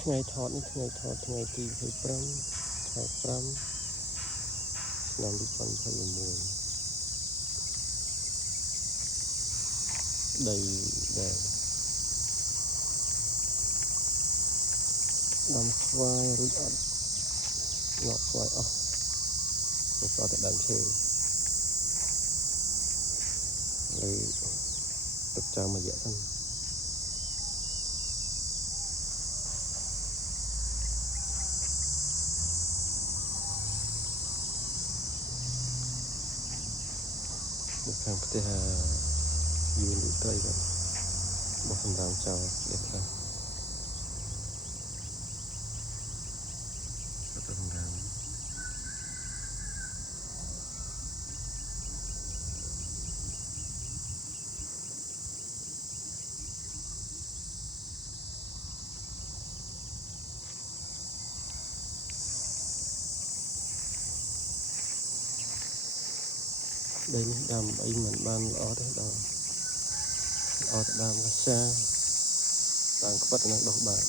ថ្ងៃថតនេះថ្ងៃថតថ្ងៃទី25 ខែ 5 ឆ្នាំ 2021 ដីដែលដាំស្វាយរួចអត់ងក់ស្វាយអស់ទៅតតែដើមឈើលើទឹកចាំមួយរយៈសិននៅខាងផ្ទះយូនលូត្រីបាទបោះសម្រាមចោលនេះបាទទៅសម្រាមដីនេះដាំអីមិនបានល្អទេដល់ល្អទៅដើមកាសាដើមខ្វិតនឹងដុះបាន